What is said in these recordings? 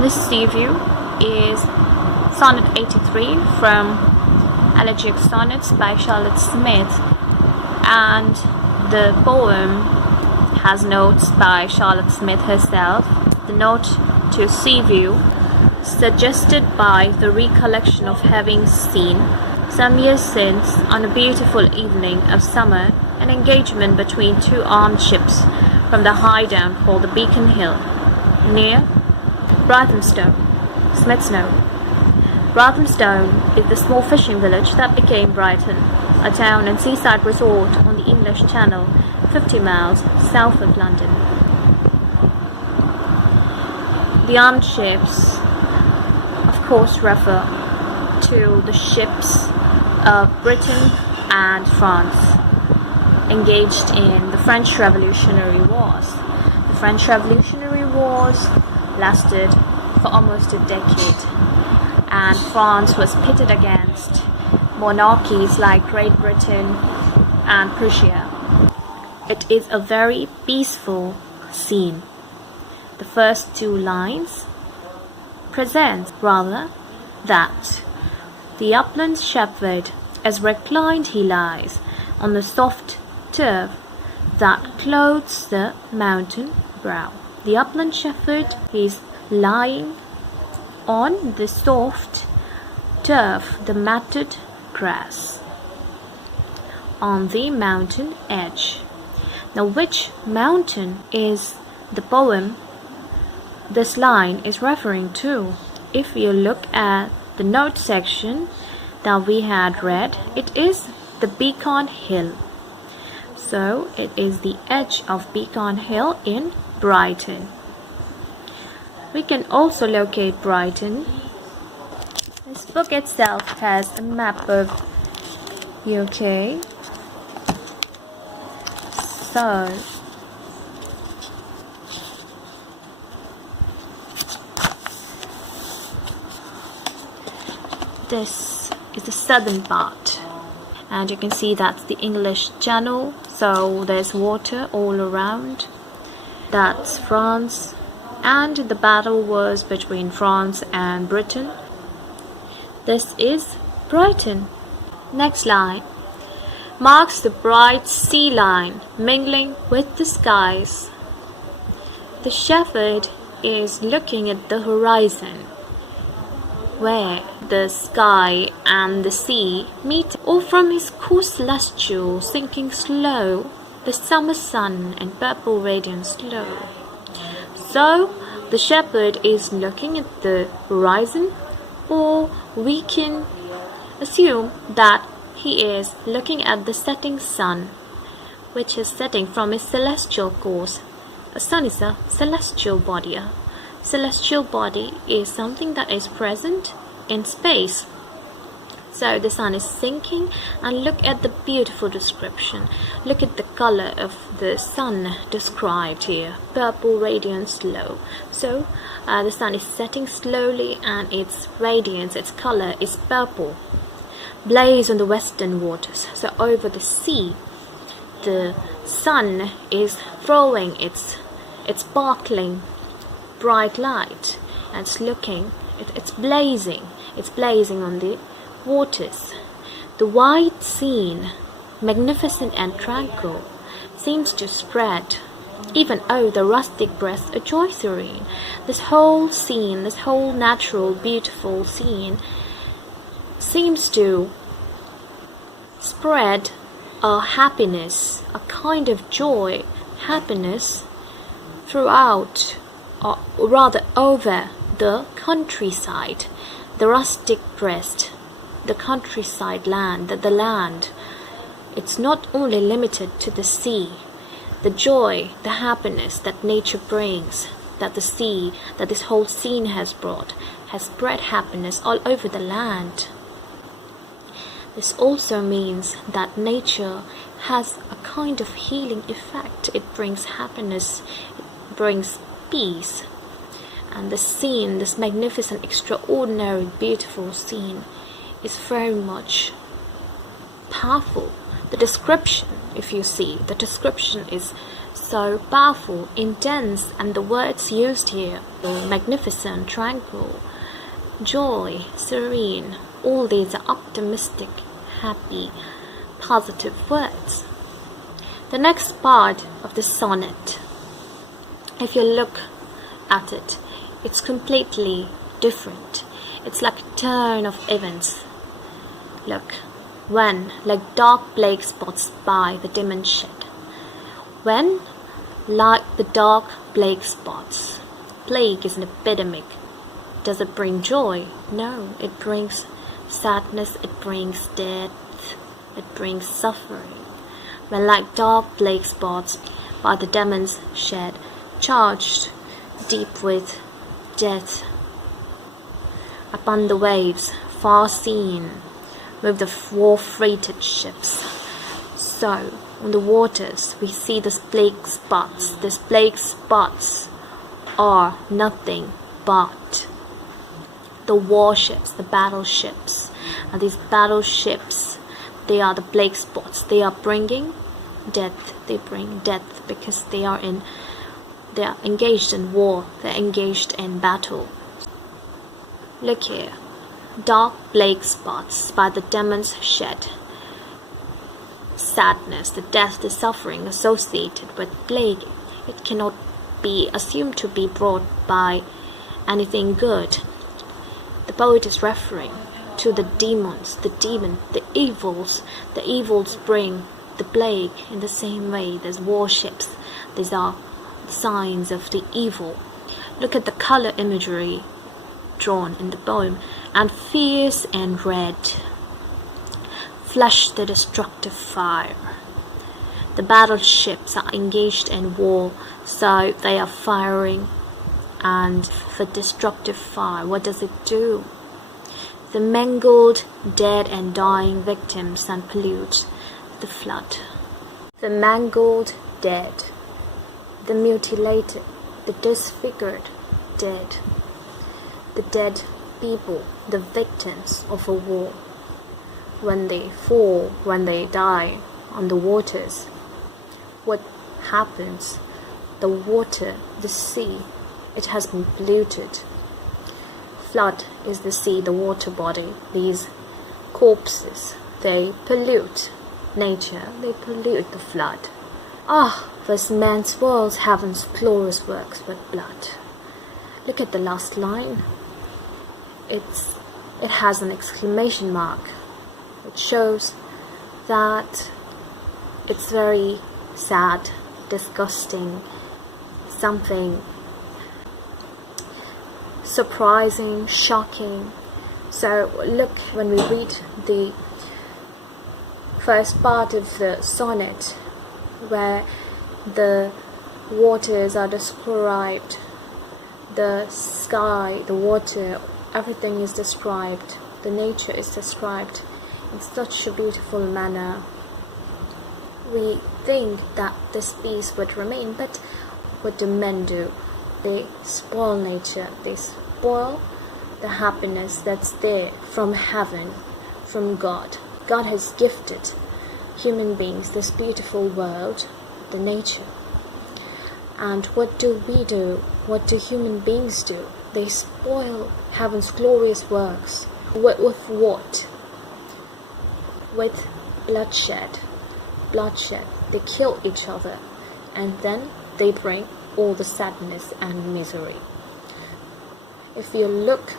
This sea view is Sonnet 83 from Elegiac Sonnets by Charlotte Smith, and the poem has notes by Charlotte Smith herself. The note to sea view, suggested by the recollection of having seen, some years since, on a beautiful evening of summer, an engagement between two armed ships from the highdown called the Beacon Hill, near Brighthelmstone, Smithsnow. Brighthelmstone is the small fishing village that became Brighton, a town and seaside resort on the English Channel, 50 miles south of London. The armed ships, of course, refer to the ships of Britain and France engaged in the French Revolutionary Wars. The French Revolutionary Wars lasted for almost a decade, and France was pitted against monarchies like Great Britain and Prussia. It is a very peaceful scene. The first two lines present rather that the upland shepherd, as reclined he lies on the soft turf that clothes the mountain brow. The upland shepherd is lying on the soft turf, the matted grass, on the mountain edge. Now, which mountain is the poem this line is referring to? If you look at the note section that we had read, it is the Beacon Hill. So it is the edge of Beacon Hill in Brighton. We can also locate Brighton. This book itself has a map of UK. So this is the southern part, and you can see that's the English Channel, so there's water all around. That's France, and the battle was between France and Britain. This is Brighton. Next line marks the bright sea line mingling with the skies. The shepherd is looking at the horizon, where the sky and the sea meet, or from his course celestial sinking slow, the summer sun and purple radiance glow. So the shepherd is looking at the horizon, or we can assume that he is looking at the setting sun, which is setting from his celestial course. A sun is a celestial body. A celestial body is something that is present in space. So the sun is sinking, and look at the beautiful description. Look at the color of the sun described here, purple radiance low. So the sun is setting slowly, and its radiance, its color is purple. Blaze on the western waters. So over the sea, the sun is throwing its sparkling bright light, and it's blazing on the waters. The wide scene, magnificent and tranquil, seems to spread, even o'er the rustic breast a joy serene. This whole scene, this whole natural, beautiful scene, seems to spread a happiness, a kind of joy, happiness throughout, or rather over the countryside, the rustic breast, the countryside land, the land. It's not only limited to the sea. The joy, the happiness that nature brings, that the sea, that this whole scene has brought, has spread happiness all over the land. This also means that nature has a kind of healing effect. It brings happiness, it brings peace. And the scene, this magnificent, extraordinary, beautiful scene, is very much powerful. The description if you see. The description is so powerful, intense, and the words used here, magnificent, tranquil, joy, serene, all these are optimistic, happy, positive words. The next part of the sonnet, if you look at it, it's completely different. It's like a turn of events. Look, when, like dark plague spots by the demon shed. When, like the dark plague spots. Plague is an epidemic. Does it bring joy? No, it brings sadness, it brings death, it brings suffering. When like dark plague spots by the demon's shed, charged deep with death, upon the waves, far seen, with the war-freighted ships. So, on the waters, we see these plague spots. These plague spots are nothing but the warships, the battleships. And these battleships, they are the plague spots. They are bringing death. They bring death because they are engaged in war. They're engaged in battle. Look here. Dark plague spots by the demon's shed. Sadness, the death, the suffering associated with plague. It cannot be assumed to be brought by anything good. The poet is referring to the demons, the evils. The evils bring the plague in the same way. There's warships. These are signs of the evil. Look at the color imagery drawn in the poem. And fierce and red, flush the destructive fire. The battleships are engaged in war, so they are firing, and the destructive fire, what does it do? The mangled, dead and dying victims and pollute the flood. The mangled dead, the mutilated, the disfigured dead, the dead people, the victims of a war, when they fall, when they die on the waters, what happens? The water, the sea, it has been polluted. Flood is the sea, the water body. These corpses, they pollute nature, they pollute the flood. Ah, this man swirls heaven's glorious works with blood. Look at the last line. It has an exclamation mark. It shows that it's very sad, disgusting, something surprising, shocking. So look, when we read the first part of the sonnet, where the waters are described, the sky, the water, everything is described, the nature is described in such a beautiful manner. We think that this peace would remain, but what do men do? They spoil nature, they spoil the happiness that's there from heaven, from God. God has gifted human beings this beautiful world, the nature. And what do we do? What do human beings do? They spoil heaven's glorious works. With what? With bloodshed. Bloodshed. They kill each other, and then they bring all the sadness and misery. If you look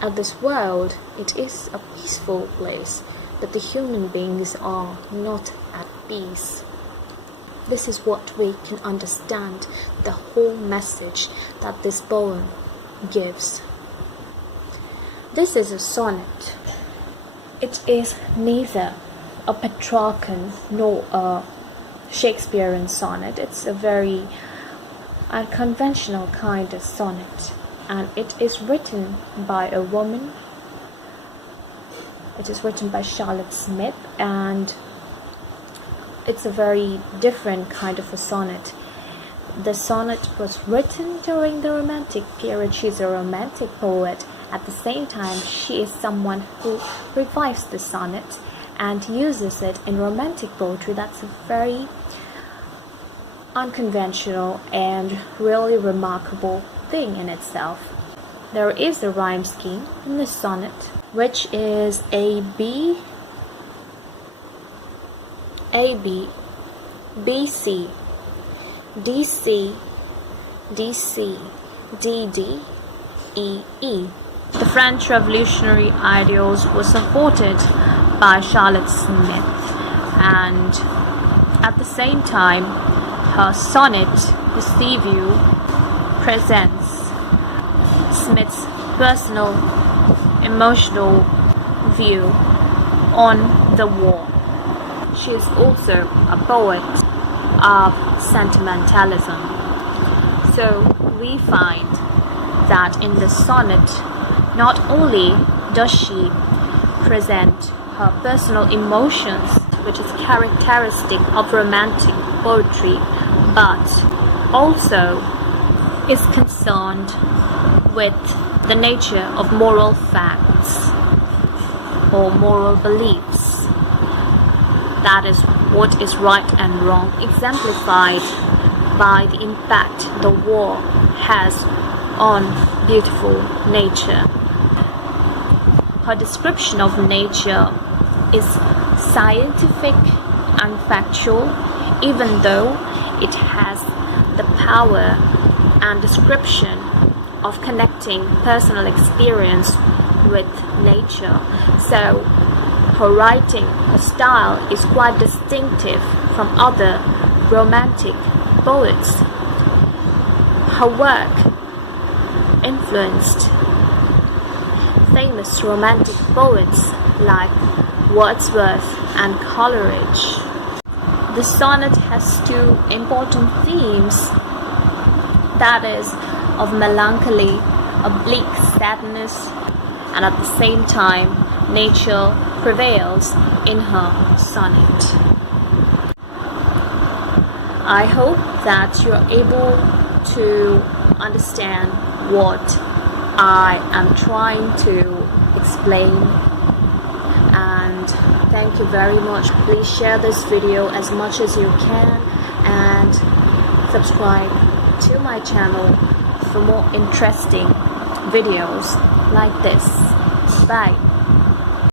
at this world, it is a peaceful place, but the human beings are not at peace. This is what we can understand, the whole message that this poem gives. This is a sonnet. It is neither a Petrarchan nor a Shakespearean sonnet. It's a very unconventional kind of sonnet, and it is written by a woman. It is written by Charlotte Smith, and it's a very different kind of a sonnet. The sonnet was written during the Romantic period. She's a Romantic poet. At the same time, she is someone who revives the sonnet, and uses it in romantic poetry. That's a very unconventional and really remarkable thing in itself. There is a rhyme scheme in the sonnet, which is A B, BC, DC, DC, DD, EE. The French revolutionary ideals were supported by Charlotte Smith, and at the same time, her sonnet, The Sea View, presents Smith's personal, emotional view on the war. She is also a poet of sentimentalism. So we find that in the sonnet, not only does she present her personal emotions, which is characteristic of romantic poetry, but also is concerned with the nature of moral facts or moral beliefs. That is what is right and wrong, exemplified by the impact the war has on beautiful nature. Her description of nature is scientific and factual, even though it has the power and description of connecting personal experience with nature. So her writing, her style is quite distinctive from other romantic poets. Her work influenced famous romantic poets like Wordsworth and Coleridge. The sonnet has two important themes, that is, of melancholy, a bleak sadness, and at the same time, nature prevails in her sonnet. I hope that you are able to understand what I am trying to explain, and thank you very much. Please share this video as much as you can and subscribe to my channel for more interesting videos like this. Bye.